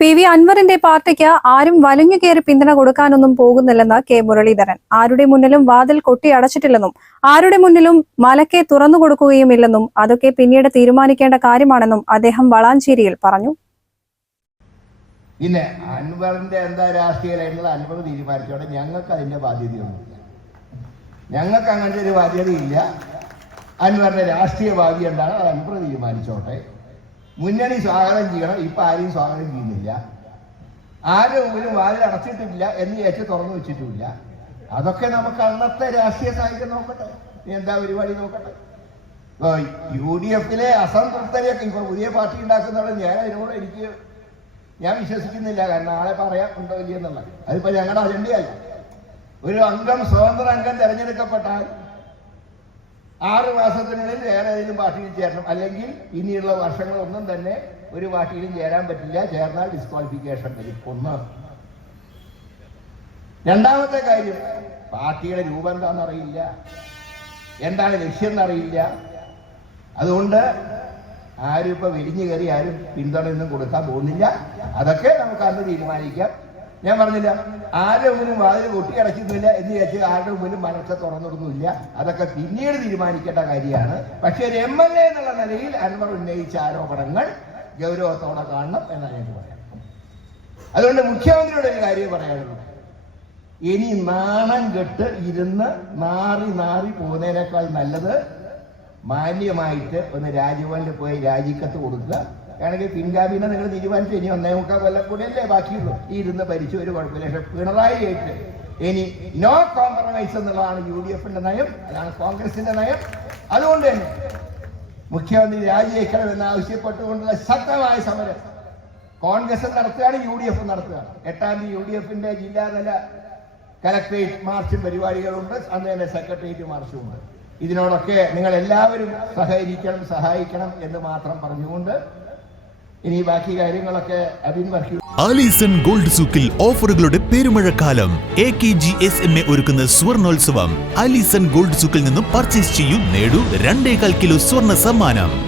P V അൻവറിന്റെ പാർട്ടിക്ക് ആരും വലിഞ്ഞു കയറി പിന്തുണ കൊടുക്കാനൊന്നും പോകുന്നില്ലെന്ന് കെ മുരളീധരൻ. ആരുടെ മുന്നിലും വാതിൽ കൊട്ടി അടച്ചിട്ടില്ലെന്നും ആരുടെ മുന്നിലും മലക്കെ തുറന്നു കൊടുക്കുകയുമില്ലെന്നും അതൊക്കെ പിന്നീട് തീരുമാനിക്കേണ്ട കാര്യമാണെന്നും അദ്ദേഹം വളാഞ്ചേരിയിൽ പറഞ്ഞു. പിന്നെ അൻവറിന്റെ എന്താ രാഷ്ട്രീയ ലൈനുകൾ അൻവർ തീരുമാനിച്ചോടെ ഞങ്ങൾക്ക് അതിന്റെ ബാധ്യതയൊന്നുമില്ല. ഞങ്ങൾക്ക് അങ്ങനത്തെ ഒരു ബാധ്യതയില്ല. അൻവറിന്റെ രാഷ്ട്രീയ ഭാവി എന്താണ്? അത് അൻവർ തീരുമാനിച്ചോട്ടെ. മുന്നണി സ്വാഗതം ചെയ്യണം ഇപ്പൊ ആരെയും സ്വാഗതം ചെയ്യുന്നില്ല. ആരും മുമ്പിലും വാതിൽ അടച്ചിട്ടില്ല എന്ന് ചേച്ചി തുറന്നു വെച്ചിട്ടുമില്ല. അതൊക്കെ നമുക്ക് അന്നത്തെ രാഷ്ട്രീയ സാഹിത്യം നോക്കട്ടെ. എന്താ പരിപാടി നോക്കട്ടെ. ഇപ്പൊ യു ഡി എഫിലെ അസംതൃപ്തരെയൊക്കെ ഇപ്പൊ പുതിയ പാർട്ടി ഉണ്ടാക്കുന്നവിടെ ഞാൻ അതിനോട് എനിക്ക് ഞാൻ വിശ്വസിക്കുന്നില്ല. കാരണം ആളെ പറയാം ഉണ്ടോ ഇല്ലയെന്നുള്ളത് അതിപ്പോ ഞങ്ങളുടെ അജണ്ടയല്ല ഒരു അംഗം സ്വതന്ത്ര അംഗം തെരഞ്ഞെടുക്കപ്പെട്ടാൽ ആറ് മാസത്തിനുള്ളിൽ ഏതെങ്കിലും പാർട്ടിയിൽ ചേരണം. അല്ലെങ്കിൽ ഇനിയുള്ള വർഷങ്ങളൊന്നും തന്നെ ഒരു പാർട്ടിയിലും ചേരാൻ പറ്റില്ല. ചേർന്നാൽ ഡിസ്ക്വാളിഫിക്കേഷൻ വരും. ഒന്ന്. രണ്ടാമത്തെ കാര്യം പാർട്ടിയുടെ രൂപം എന്താണെന്നറിയില്ല. എന്താണ് ലക്ഷ്യം എന്നറിയില്ല. അതുകൊണ്ട് ആരും ഇപ്പൊ വിരിഞ്ഞു കയറി ആരും പിന്തുണയൊന്നും കൊടുക്കാൻ പോകുന്നില്ല. അതൊക്കെ നമുക്ക് അന്ന് തീരുമാനിക്കാം. ഞാൻ പറഞ്ഞില്ല ആരുടെ മുമ്പിലും വാതിൽ കൊട്ടി എന്ന് വിചാരിച്ച് ആരുടെ മുമ്പിലും മനസ്സെ തുറന്നിടുന്നില്ല അതൊക്കെ പിന്നീട് തീരുമാനിക്കേണ്ട കാര്യമാണ്. പക്ഷെ ഒരു എം എൽ എ എന്നുള്ള നിലയിൽ അൻവർ ഉന്നയിച്ച ആരോപണങ്ങൾ ഗൗരവത്തോടെ കാണണം എന്നാണ് എനിക്ക് പറയാം അതുകൊണ്ട് മുഖ്യമന്ത്രിയോട് ഒരു കാര്യം പറയാനുള്ളൂ. ഇനി നാണം കെട്ട് ഇരുന്ന് നാറി നാറി പോകുന്നതിനേക്കാൾ നല്ലത് മാന്യമായിട്ട് ഒന്ന് രാജ്ഭവനിൽ പോയി രാജിക്കത്ത് കൊടുക്കുക. ആണെങ്കിൽ പിൻഗാമിനെ നിങ്ങൾ തീരുമാനിച്ചു. ഇനി ഒന്നേ മുക്കാൽ കൊല്ലം കൂടെയല്ലേ ബാക്കിയുള്ളൂ. ഈ ഇരുന്ന് ഭരിച്ചു ഒരു കുഴപ്പമില്ല. പക്ഷെ പിണറായി ആയിട്ട് ഇനി നോ കോംപ്രമൈസ് എന്നുള്ളതാണ് യു ഡി എഫിന്റെ നയം. അതാണ് കോൺഗ്രസിന്റെ നയം. അതുകൊണ്ട് തന്നെ മുഖ്യമന്ത്രി രാജിവെക്കണം എന്ന് ആവശ്യപ്പെട്ടുകൊണ്ടുള്ള ശക്തമായ സമരം കോൺഗ്രസ് നടത്തുകയാണ് യു ഡി എഫ് നടത്തുകയാണ്. എട്ടാം തീയതി യു ഡി എഫിന്റെ ജില്ലാതല കലക്ട്രേറ്റ് മാർച്ചും പരിപാടികളുണ്ട്. അന്ന് തന്നെ സെക്രട്ടേറിയറ്റ് മാർച്ചും ഉണ്ട്. ഇതിനോടൊക്കെ നിങ്ങൾ എല്ലാവരും സഹകരിക്കണം സഹായിക്കണം എന്ന് മാത്രം പറഞ്ഞുകൊണ്ട് ഇനി ബാക്കി കാര്യങ്ങളൊക്കെ അബിൻ വർക്കി ആലീസൺ ഗോൾഡ് സൂക്കിൽ ഓഫറുകളുടെ പെരുമഴക്കാലം. A K G S M A ഒരുക്കുന്ന സ്വർണോത്സവം. ആലീസൺ ഗോൾഡ് സൂക്കിൽ നിന്നും പർച്ചേസ് ചെയ്യൂ നേടൂ രണ്ടേകാൽ കിലോ സ്വർണ സമ്മാനം.